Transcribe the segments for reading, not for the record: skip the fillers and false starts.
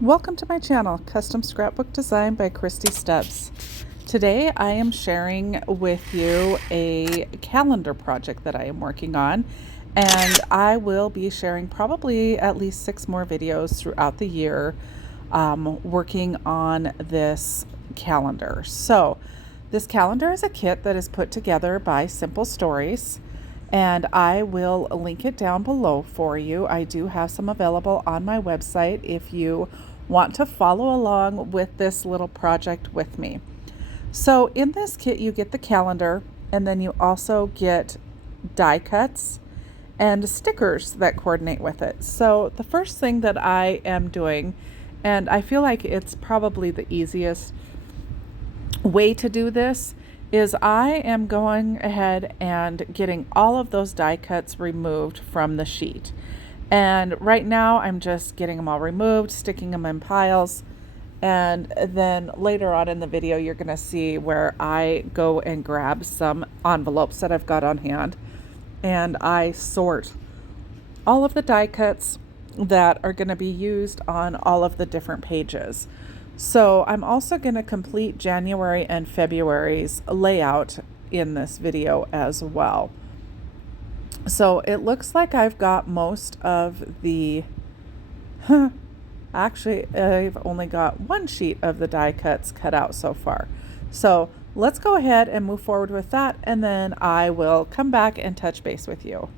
Welcome to my channel, Custom Scrapbook Design by Christy. Today I am sharing with you a calendar project that I am working on, and I will be sharing probably at least 6 more videos throughout the year working on this calendar. So this calendar is a kit that is put together by Simple Stories, and I will link it down below for you. I do have some available on my website if you want to follow along with this little project with me. So in this kit you get the calendar, and then you also get die cuts and stickers that coordinate with it. So the first thing that I am doing, and I feel like it's probably the easiest way to do this, is I am going ahead and getting all of those die cuts removed from the sheet. And right now I'm just getting them all removed, sticking them in piles. And then later on in the video, you're going to see where I go and grab some envelopes that I've got on hand, and I sort all of the die cuts that are going to be used on all of the different pages. So I'm also going to complete January and February's layout in this video as well. So it looks like I've got most of the, actually I've only got one sheet of the die cuts cut out so far. So let's go ahead and move forward with that, and then I will come back and touch base with you.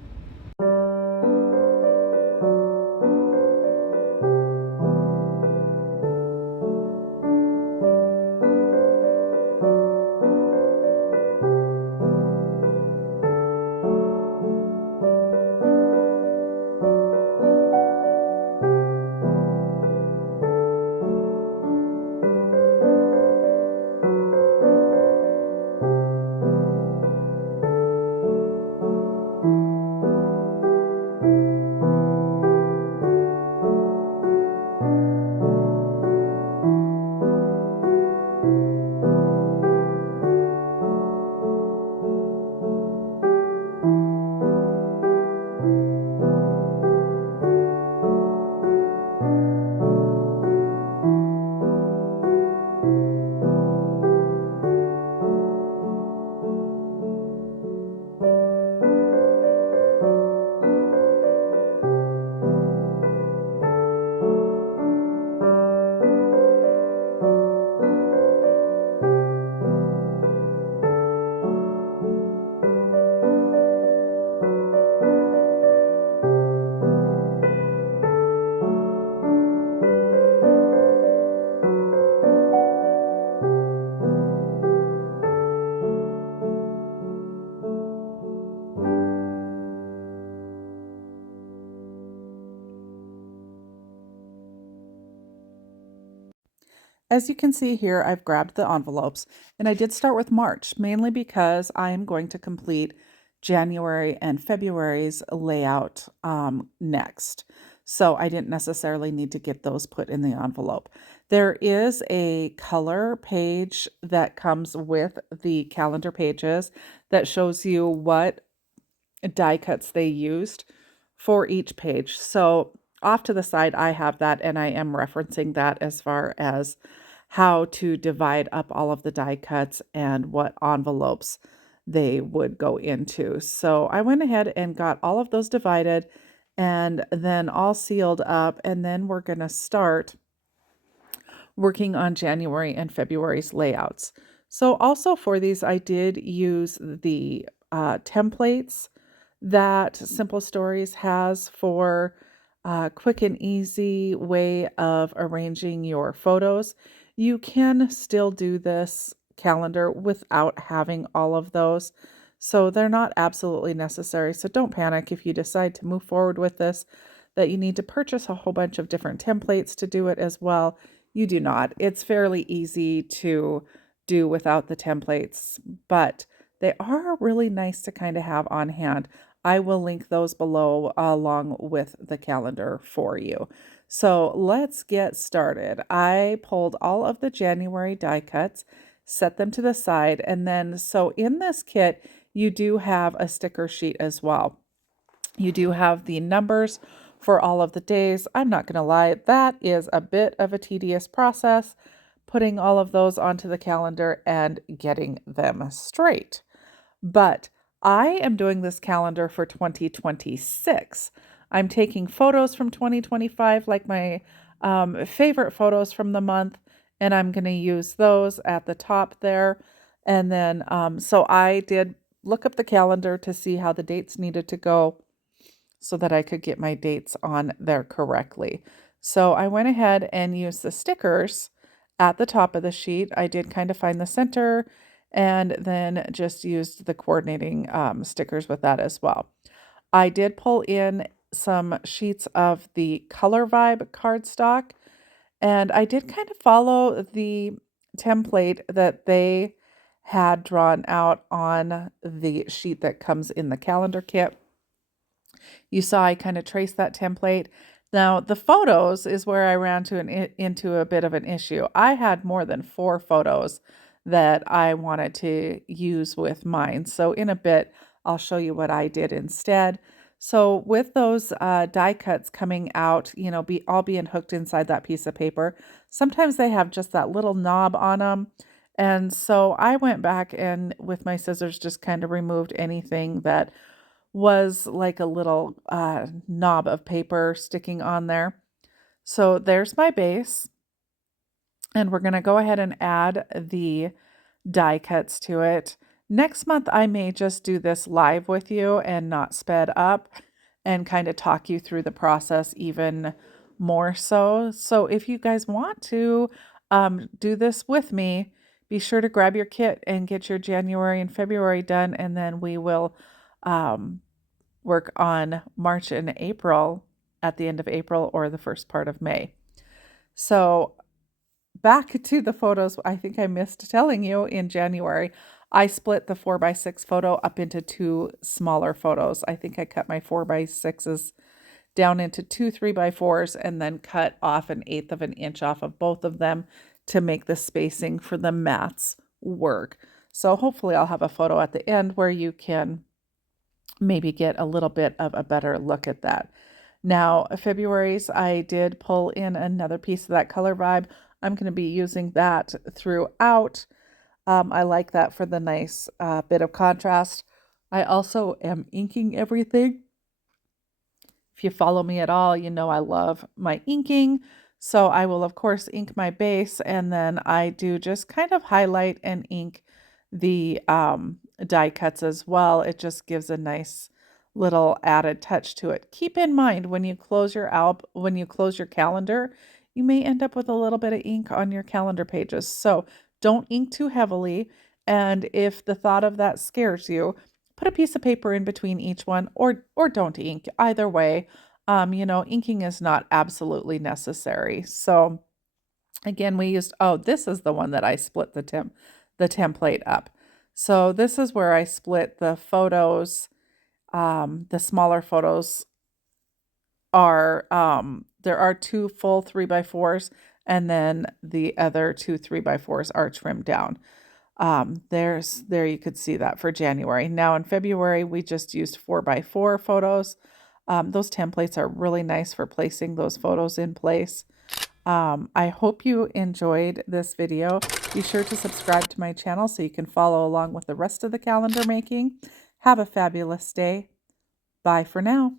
As you can see here, I've grabbed the envelopes, and I did start with March, mainly because I am going to complete January and February's layout next. So I didn't necessarily need to get those put in the envelope. There is a color page that comes with the calendar pages that shows you what die cuts they used for each page. So off to the side, I have that, and I am referencing that as far as how to divide up all of the die cuts and what envelopes they would go into. So I went ahead and got all of those divided and then all sealed up, and then we're going to start working on January and February's layouts. So also for these, I did use the templates that Simple Stories has for a quick and easy way of arranging your photos. You can still do this calendar without having all of those, so they're not absolutely necessary. So don't panic if you decide to move forward with this, that you need to purchase a whole bunch of different templates to do it as well. You do not. It's fairly easy to do without the templates, but they are really nice to kind of have on hand. I will link those below along with the calendar for you. So let's get started. I pulled all of the January die cuts, set them to the side, and then so in this kit, you do have a sticker sheet as well. You do have the numbers for all of the days. I'm not going to lie, that is a bit of a tedious process, putting all of those onto the calendar and getting them straight. But I am doing this calendar for 2026. I'm taking photos from 2025, like my favorite photos from the month, and I'm going to use those at the top there. And then, so I did look up the calendar to see how the dates needed to go so that I could get my dates on there correctly. So I went ahead and used the stickers at the top of the sheet. I did kind of find the center and then just used the coordinating stickers with that as well. I did pull in some sheets of the Color Vibe cardstock, and I did kind of follow the template that they had drawn out on the sheet that comes in the calendar kit. You saw I kind of traced that template. Now, the photos is where I ran into a bit of an issue. I had more than 4 photos that I wanted to use with mine. So in a bit, I'll show you what I did instead. So with those die cuts coming out, you know, all being hooked inside that piece of paper, sometimes they have just that little knob on them. And so I went back and with my scissors just kind of removed anything that was like a little knob of paper sticking on there. So there's my base. And we're going to go ahead and add the die cuts to it. Next month, I may just do this live with you and not sped up and kind of talk you through the process even more so. So if you guys want to do this with me, be sure to grab your kit and get your January and February done, and then we will work on March and April at the end of April or the first part of May. So back to the photos, I think I missed telling you in January, I split the 4x6 photo up into 2 smaller photos. I think I cut my 4x6s down into 2 3x4s and then cut off 1/8 of an inch off of both of them to make the spacing for the mats work. So hopefully I'll have a photo at the end where you can maybe get a little bit of a better look at that. Now, February's, I did pull in another piece of that Color Vibe. I'm going to be using that throughout. I like that for the nice bit of contrast. I also am inking everything. If you follow me at all, you know I love my inking. So I will, of course, ink my base, and then I do just kind of highlight and ink the die cuts as well. It just gives a nice little added touch to it. Keep in mind when you close your calendar, you may end up with a little bit of ink on your calendar pages. So don't ink too heavily. And if the thought of that scares you, put a piece of paper in between each one, or don't ink. Either way, you know, inking is not absolutely necessary. So again, we used, oh, this is the one that I split the template up. So this is where I split the photos. The smaller photos are, there are 2 full 3x4s, and then the other 2 3x4s are trimmed down. There you could see that for January. Now in February, we just used 4x4 photos. Those templates are really nice for placing those photos in place. I hope you enjoyed this video. Be sure to subscribe to my channel so you can follow along with the rest of the calendar making. Have a fabulous day. Bye for now.